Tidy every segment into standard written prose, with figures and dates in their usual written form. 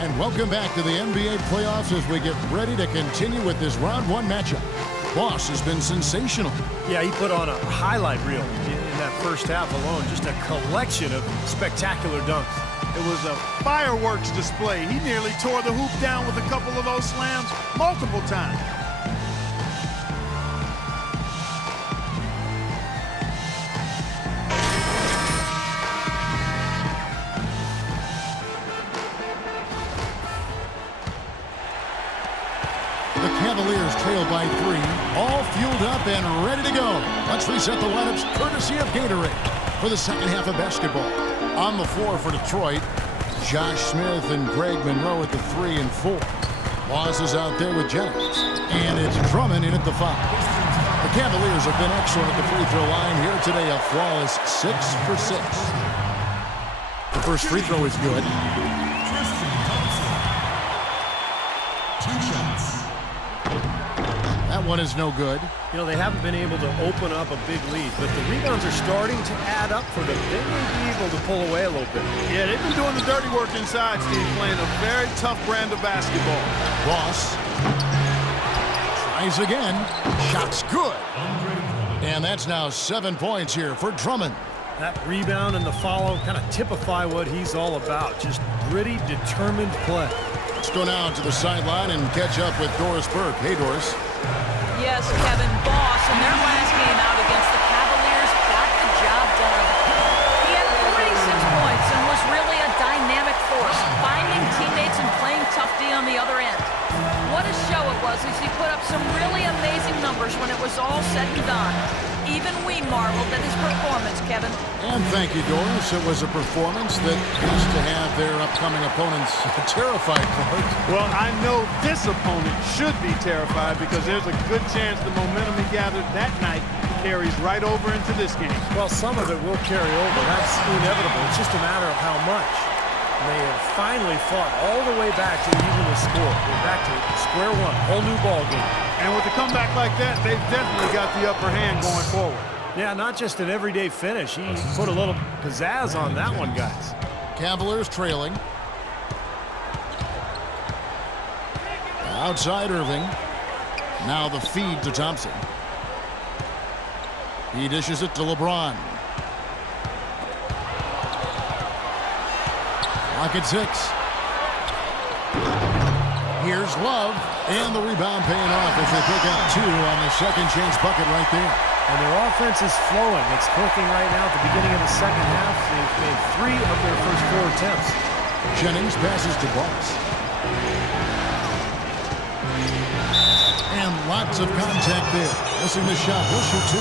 And welcome back to the NBA playoffs as we get ready to continue with this round one matchup. Boss has been sensational. Yeah, he put on a highlight reel in that first half alone. Just a collection of spectacular dunks. It was a fireworks display. He nearly tore the hoop down with a couple of those slams multiple times. The Cavaliers trail by 3, all fueled up and ready to go. Let's reset the lineups courtesy of Gatorade for the second half of basketball. On the floor for Detroit, Josh Smith and Greg Monroe at the 3 and 4. Boss is out there with Jennings, and it's Drummond in at the 5. The Cavaliers have been excellent at the free throw line here today, a flawless 6 for 6. The first free throw is good. That one is no good. You know, they haven't been able to open up a big lead, but the rebounds are starting to add up for them. They may be able to pull away a little bit. Yeah, they've been doing the dirty work inside, Steve, playing a very tough brand of basketball. Boss tries again. Shot's good. And that's now 7 points here for Drummond. That rebound and the follow kind of typify what he's all about. Just gritty, determined play. Let's go now to the sideline and catch up with Doris Burke. Hey, Doris. Yes, Kevin, Boss in their last game out against the Cavaliers got the job done. He had 46 points and was really a dynamic force, finding teammates and playing tough D on the other end. What a show it was as he put up some really amazing numbers when it was all said and done. Even we marveled at his performance, Kevin. And thank you, Doris. It was a performance that has to have their upcoming opponents terrified for it. Well, I know this opponent should be terrified because there's a good chance the momentum he gathered that night carries right over into this game. Well, some of it will carry over. That's inevitable. It's just a matter of how much. They have finally fought all the way back to even the score. They're back to square one, whole new ball game. And with a comeback like that, they've definitely got the upper hand going forward. Yeah, not just an everyday finish. He put a little pizzazz on that one, guys. Cavaliers trailing. Outside Irving. Now the feed to Thompson. He dishes it to LeBron. Clock at 6. Here's Love, and the rebound paying off as they pick up 2 on the second chance bucket right there. And their offense is flowing. It's clicking right now at the beginning of the second half. They've made 3 of their first 4 attempts. Jennings passes to Boss. And lots of contact there. Missing the shot. He'll shoot 2.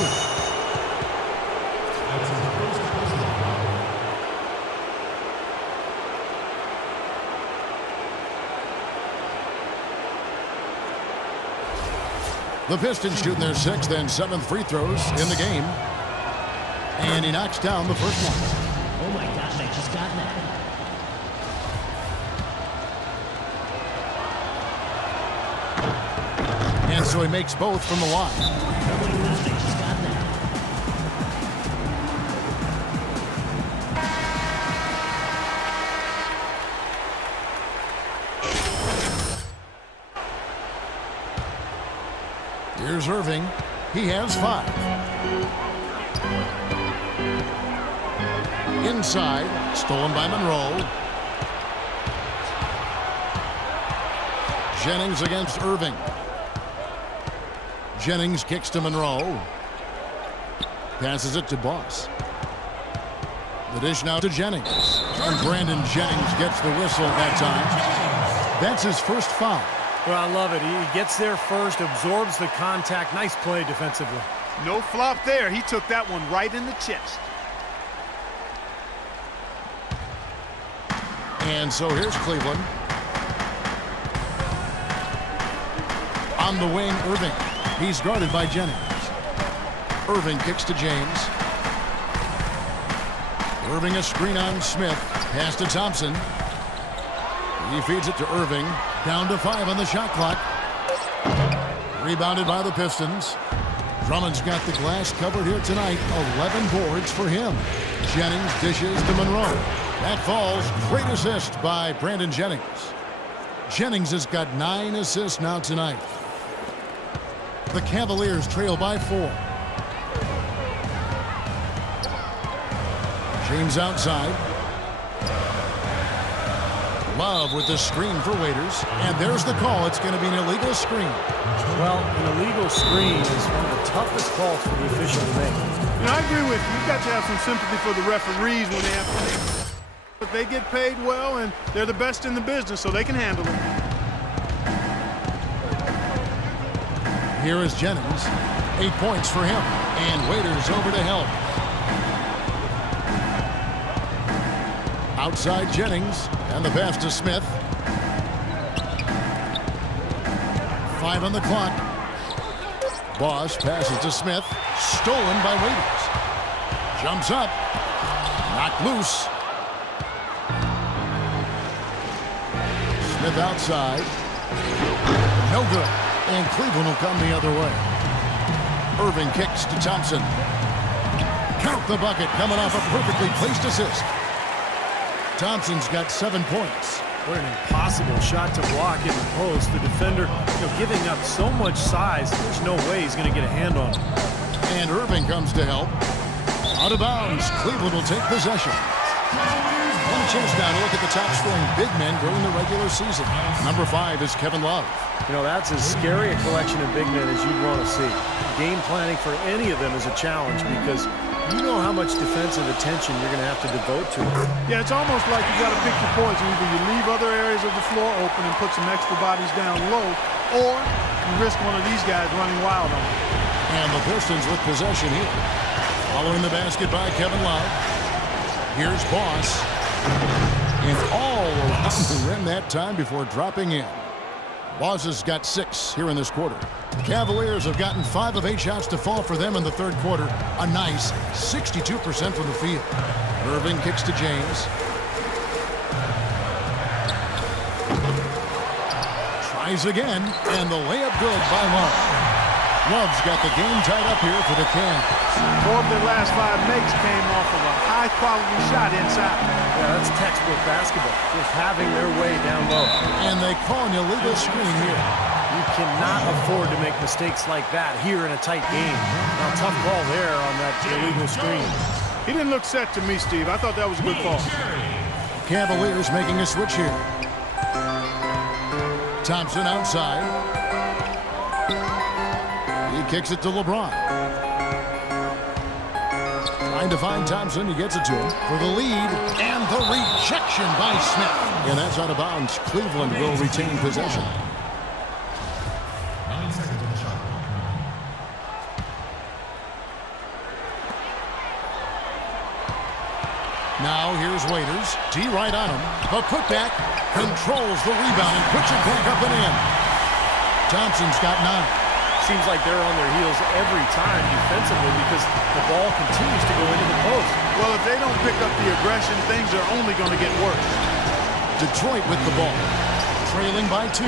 The Pistons shooting their 6th and 7th free throws in the game. And he knocks down the first one. Oh my gosh, I just got that. And so he makes both from the line. Oh my gosh, I just got that. Here's Irving. He has 5. Inside, stolen by Monroe. Jennings against Irving. Jennings kicks to Monroe. Passes it to Boss. The dish now to Jennings. And Brandon Jennings gets the whistle that time. That's his first foul. Well, I love it. He gets there first, absorbs the contact. Nice play defensively. No flop there. He took that one right in the chest. And so here's Cleveland. On the wing, Irving. He's guarded by Jennings. Irving kicks to James. Irving a screen on Smith. Pass to Thompson. He feeds it to Irving. Down to 5 on the shot clock. Rebounded by the Pistons. Drummond's got the glass covered here tonight. 11 boards for him. Jennings dishes to Monroe. That falls. Great assist by Brandon Jennings. Jennings has got 9 assists now tonight. The Cavaliers trail by 4. James outside. Love with the screen for Waiters. And there's the call. It's going to be an illegal screen. Well, an illegal screen is one of the toughest calls for the official to make. You know, I agree with you. You've got to have some sympathy for the referees when they have to. But they get paid well, and they're the best in the business, so they can handle it. Here is Jennings. 8 points for him. And Waiters over to help. Outside Jennings. And the pass to Smith. 5 on the clock. Boss passes to Smith. Stolen by Waiters. Jumps up. Knocked loose. Smith outside. No good. And Cleveland will come the other way. Irving kicks to Thompson. Count the bucket, coming off a perfectly placed assist. Thompson's got 7 points. What an impossible shot to block in the post. The defender, giving up so much size, there's no way he's going to get a hand on it. And Irving comes to help. Out of bounds. Cleveland will take possession. And a chance now to look at the top scoring big men during the regular season. Number 5 is Kevin Love. That's as scary a collection of big men as you'd want to see. Game planning for any of them is a challenge because you know how much defensive attention you're going to have to devote to it. Yeah, it's almost like you got to pick your poison. Either you leave other areas of the floor open and put some extra bodies down low, or you risk one of these guys running wild on you. And the Pistons with possession here. Following the basket by Kevin Love. Here's Boss. And all around the rim that time before dropping in. Boss has got 6 here in this quarter. The Cavaliers have gotten 5 of 8 shots to fall for them in the third quarter. A nice 62% from the field. Irving kicks to James. Tries again, and the layup good by Love. Love's got the game tied up here for the Cavs. 4 of their last 5 makes came off of a high-quality shot inside. Yeah, that's textbook basketball, just having their way down low. And they call an illegal screen here. You cannot afford to make mistakes like that here in a tight game. Now, tough call there on that illegal screen. He didn't look set to me, Steve. I thought that was a good call. Cavaliers making a switch here. Thompson outside. He kicks it to LeBron. Trying to find Thompson. He gets it to him for the lead. And the rejection by Smith. And that's out of bounds. Cleveland will retain possession. Now here's Waiters. D right on him. The putback controls the rebound and puts it back up and in. Thompson's got 9. Seems like they're on their heels every time defensively because the ball continues to go into the post. Well, if they don't pick up the aggression, things are only going to get worse. Detroit with the ball. Trailing by 2.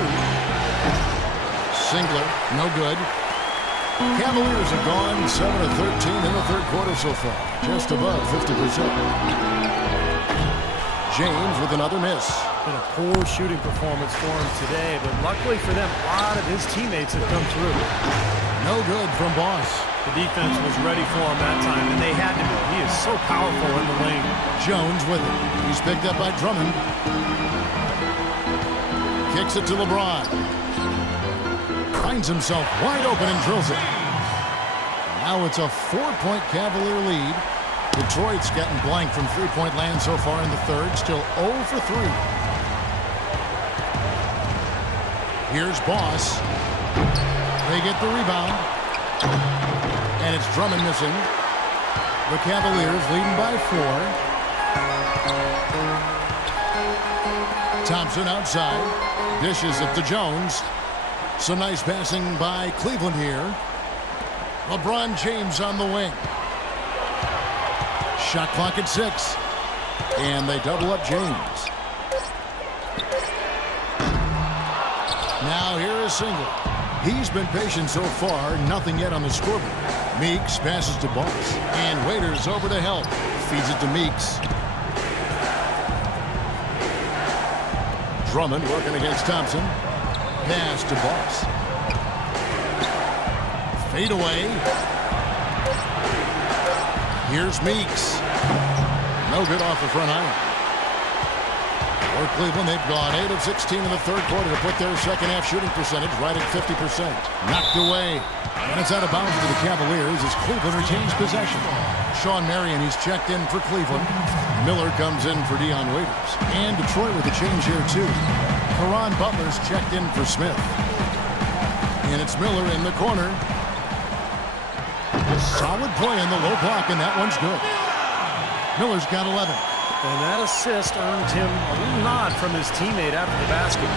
Singler, no good. Cavaliers have gone 7 of 13 in the third quarter so far. Just above 50%. James with another miss. Been a poor shooting performance for him today, but luckily for them, a lot of his teammates have come through. No good from Boss. The defense was ready for him that time, and they had to be. He is so powerful in the lane. Jones with it. He's picked up by Drummond. Kicks it to LeBron. Finds himself wide open and drills it. Now it's a 4-point Cavalier lead. Detroit's getting blank from three-point land so far in the third. Still 0 for 3. Here's Boss. They get the rebound. And it's Drummond missing. The Cavaliers leading by 4. Thompson outside. Dishes it to Jones. Some nice passing by Cleveland here. LeBron James on the wing. Shot clock at 6. And they double up James. Now here is Singler. He's been patient so far. Nothing yet on the scoreboard. Meeks passes to Boss. And Waiters over to help. Feeds it to Meeks. Drummond working against Thompson. Pass to Boss. Fade away. Here's Meeks. No good off the front iron. For Cleveland, they've gone 8 of 16 in the third quarter to put their second half shooting percentage right at 50%. Knocked away. And it's out of bounds to the Cavaliers as Cleveland retains possession. Sean Marion, he's checked in for Cleveland. Miller comes in for Dion Waiters. And Detroit with a change here, too. Caron Butler's checked in for Smith. And it's Miller in the corner. Solid play in the low block, and that one's good. Miller's got 11. And that assist earned him a little nod from his teammate after the basket.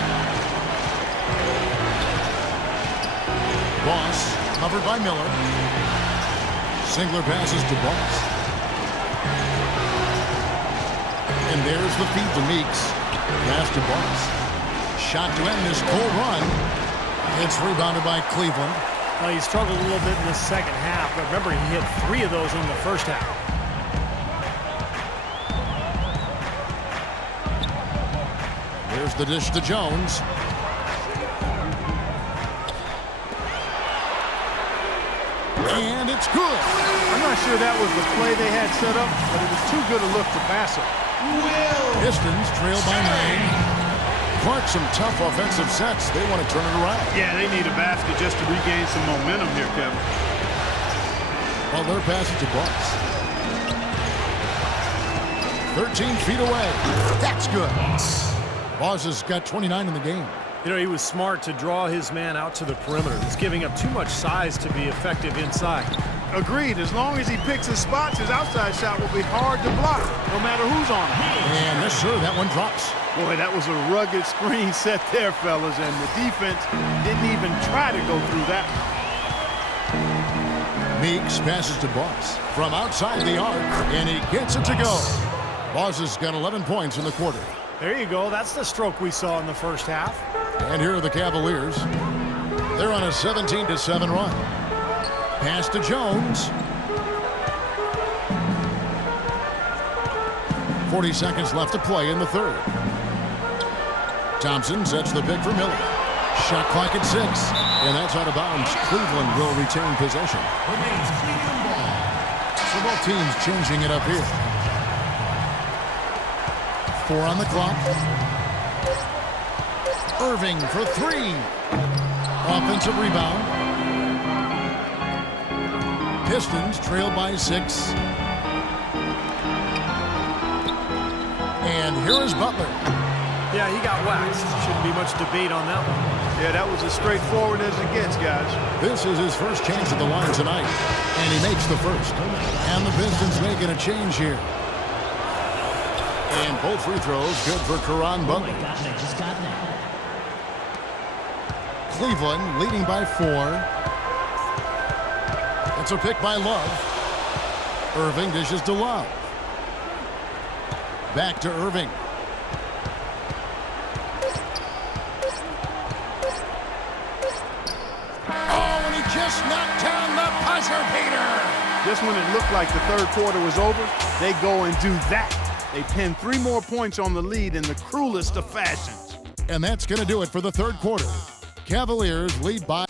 Boss covered by Miller. Singler passes to Boss. And there's the feed to Meeks. Pass to Boss. Shot to end this full run. It's rebounded by Cleveland. Well, he struggled a little bit in the second half, but remember, he hit 3 of those in the first half. Here's the dish to Jones. And it's good. I'm not sure that was the play they had set up, but it was too good a look to pass it. Pistons trail by 9. Clark, some tough offensive sets. They want to turn it around. Yeah, they need a basket just to regain some momentum here, Kevin. Butler passes to Boss. 13 feet away. That's good. Boss has got 29 in the game. You know, he was smart to draw his man out to the perimeter. He's giving up too much size to be effective inside. Agreed. As long as he picks his spots, his outside shot will be hard to block, no matter who's on him. And yes, sir, that one drops. Boy, that was a rugged screen set there, fellas, and the defense didn't even try to go through that. Meeks passes to Boss from outside the arc, and he gets it to go. Boss has got 11 points in the quarter. There you go. That's the stroke we saw in the first half. And here are the Cavaliers. They're on a 17-7 run. Pass to Jones. 40 seconds left to play in the third. Thompson sets the pick for Miller. Shot clock at 6. And that's out of bounds. Cleveland will retain possession. So both teams changing it up here. 4 on the clock. Irving for 3. Offensive rebound. Pistons trail by 6. And here is Butler. Yeah, he got waxed. Shouldn't be much debate on that one. Yeah, that was as straightforward as it gets, guys. This is his first chance at the line tonight. And he makes the first. And the Pistons making a change here. And both free throws good for Caron Butler. Just got that. Cleveland leading by 4. It's a pick by Love. Irving dishes to Love. Back to Irving. Oh, and he just knocked down the buzzer beater. Just when it looked like the third quarter was over, they go and do that. They pin 3 more points on the lead in the cruelest of fashions. And that's going to do it for the third quarter. Cavaliers lead by